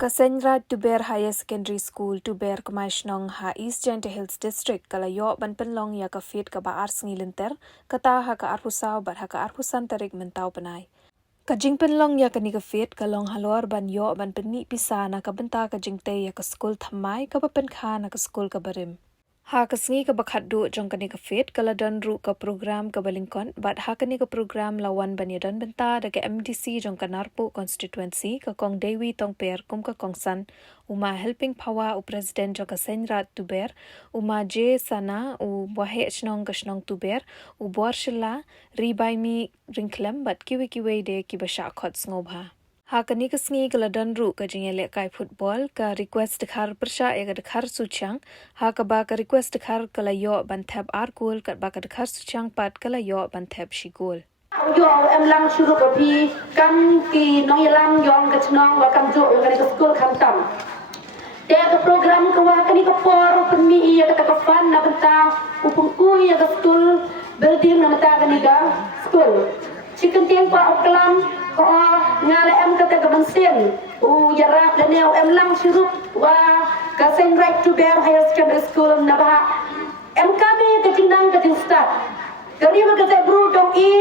Kasenrat Tuber Higher Secondary School Tuber Kemaishnong ha East Jente Hills District kalayo ban penlong ya ka fit ka baar ngilenter kata ha ka arpusau bat ha ka arpusan tarik mentau penai. Kajing penlong ya ka ni ka fit kalong halor ban yo ban peni pisana ka benta ka jingte ya ka school thamai ka pen kha na ka school ka barim. Ha kasngi ka bakhat du jong kani ka fit kala don ru ka program ka balingkon bat ha kani ka program lawan banyadan benta da ka MDC jong ka narpu constituency ka kong Dewi tong per kum ka kongsan uma helping power u president jong ka Senrat Tuber uma J sana u wahe chnong ka chnong Tuber u borshila ribai mi ringklem bat kiwi de ki basha khot ngobha. Ha kani kasngi kala dan ru ka jingele kai football ka request khar persha ega khar suchang ha ka ba ka request khar kala yo ban thab ar goal ka ba ka khar suchang pat kala yo ban thab shi goal yo em lang shuru ko pi kam ki nong yalang yong ka chnong wa kam jo yo ka school kham tam te ka program ka wa kani ka por pen mi ya ka fan na benta upung ku ya ka school building na mata kani ka school chicken tiang pa oklam ko ngale em ka ka bansin u yarap le neo em lang shuru wa ka Senrat Tuber Higher Secondary School na ba em kami ka tinang ka tin start kari ba ka bru dong i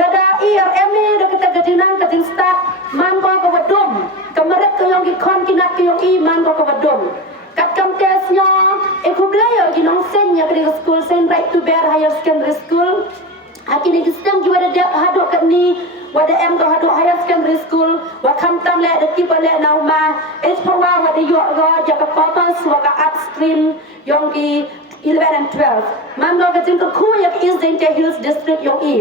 lada i em da ka tinang ka tin start man ko ka wadom kamaret ko yung gikon kinat ko yung i man ko ka wadom kat kam tes nyo e kublayo ginong sen ya ka school Senrat Tuber Higher Secondary School akini gistem gi wada dia hado kat ni wada em go hado higher secondary school wa kam tam le de tiba le na ma es pawa wada yo go ja ka papas wa ka upstream yong gi 11 and 12 man go ka jing ko khu ya is Jente Hills district yong i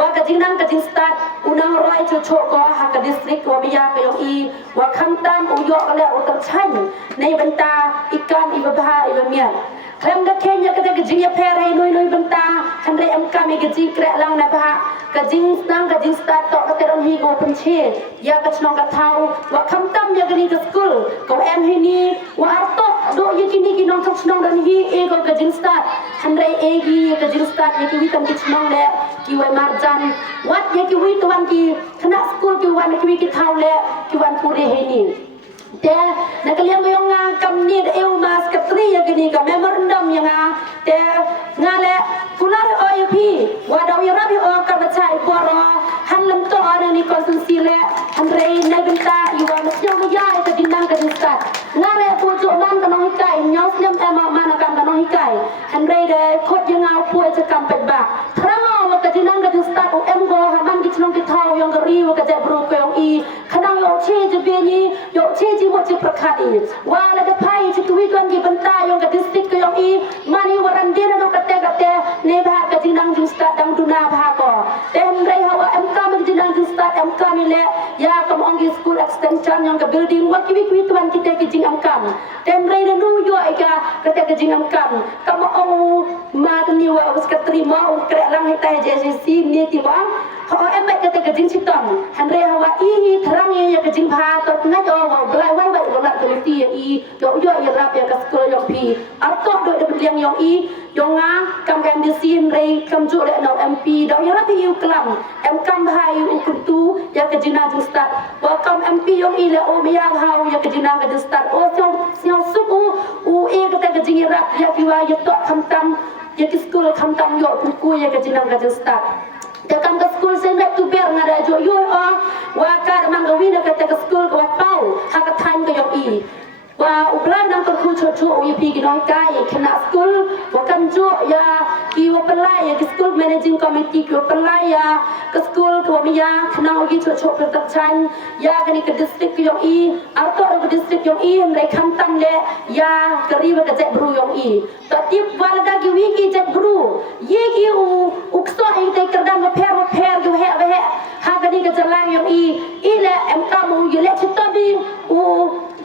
wa ka jing nang ka jing start unang roi chu cho ko ha ka district wa biya ka yong i wa kam tam u yo ka le u ka chan nei banta ikan i ba i ba mian Klem ga Kenya kata gajing ya pere noi benta handre em kami gajing kre lang na ba gajing nang gajing start to kata rong hi go penche ya ka chnong ka thau wa kham tam ya gani ka school ko em hi ni wa arto do ye kini ki nong chnong dan hi e go gajing start handre e gi gajing start ye ki wi tam ki chnong le ki wa marjan wat ye ki wi tuan ki khana school ki wan ki wi ki thau le ki wan pure he ni te nakaliang yung kam ni da eu mas katri ya gini ka memorandum yang te ngale pular OUP wadaw ya rabi o ka bachai boro hanlam to ana ni konsensi le andre na benta yuwa masyo ya ka dinang ka distat ngale po jo man ka no hikai nyos nyam ema mana kan ka no hikai andre de khot yang au po cha kam pet ba thrama wa ka dinang ka distat o em go ha man ki chnong ki thau yang ka ri wa ka ja bro ko yang i khanang yo che je be ni yo che ji wa che prakhat i wa la ka phai chi tu wi kan ki banta yang ka district ko yang i mani waran de no ka te ne ba ka dinang jing start dang tu na ba ko tem rai hawa em ka mi dinang jing start em ka mi le ya ka mong ki school extension yang ka building wa ki wi tuan ki te ki jing am kam tem rai na nu yo ai ka te ka jing am kam ka mo ma ka ni wa us ka terima u kre lang hai tai JCC ni ti wa ho em ba ka te ka jing chitom han rai hawa i thrang ye ka jing pha to na jo wa blai wai ba wa la ka ti i yo yo ya rap ya ka school yo pi ar to do de liang yo i yong nga kam em di sin rai kam jo le no MP do ya rap yu klam em kam hai u kuntu ya ka jina ju start wa kam MP yong i le o mi ya hau ya ka jina ka ju start o sio su u e ka te ka jing rap ya ki wa ya to kam tam ya ki school kam tam yo ku ya ka jina ka ju start te kam ka school Senrat Tuber ngada jo yo wa ka mang ga wi na ka te ka school ko pau ha ka than ka yo i wa ublan nang ka khu cho u pi ki noi kai khana school wa kam jo ya ki wa pelai ya ki school managing committee ki wa pelai ya ka school ko mi ya khana u ki cho per tak chan ya ka ni ka district ki yo i arto ro district yo i ndai kham tam le ya ka ri wa ka jet bru yo i ta tip wal da ki wi ki jet bru ye ki u kso ai te kardam wa pher ki he ha ka ni ka jalang yo i le em ka mu ye le chitabi u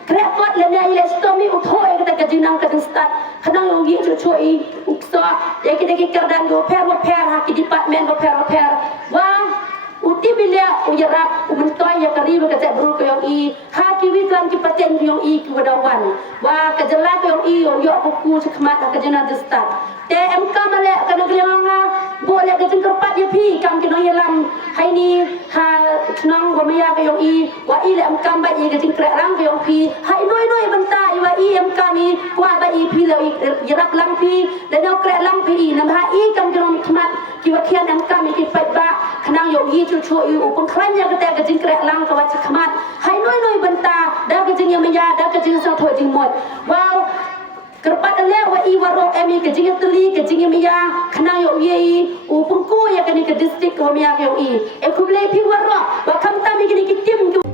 Krepot le na ile stomi uthoe ka ka jinang ka start khanang yogi cho i ukso ye ki de ki kardan go pher ha ki department go pher wa uti bilia u yarap u mentoy ya kari ka ja bru ko yong i ha ki wi kan ki paten yong i ki wadawan wa ka jala ko yong i yo ku khmat ka jinang start te em ka male ka na boleh gajeng kerpat ya pi kam ke noy lam hai ni ha nong wa maya ke yong i wa i le am kam ba i gajeng krek rang ke yong pi hai noi benta i wa i am kam i wa ba i pi le i rap lang pi le no krek lang pi i nam ha i kam ke nong khmat ki wa khian am kam i ki pai ba khnang yong i chu chu i u pun khlan ya ke te gajeng krek lang ka wa cha khmat hai noi benta da gajeng ya maya da gajeng sa tho jing mot wow kerpat le wa i wa ro emi ke jing tli ke jing maya khna yo ye u pung ko ya ke ni ke district ko maya ke i e ku le pi wa ro wa kam ta mi ke ni ki tim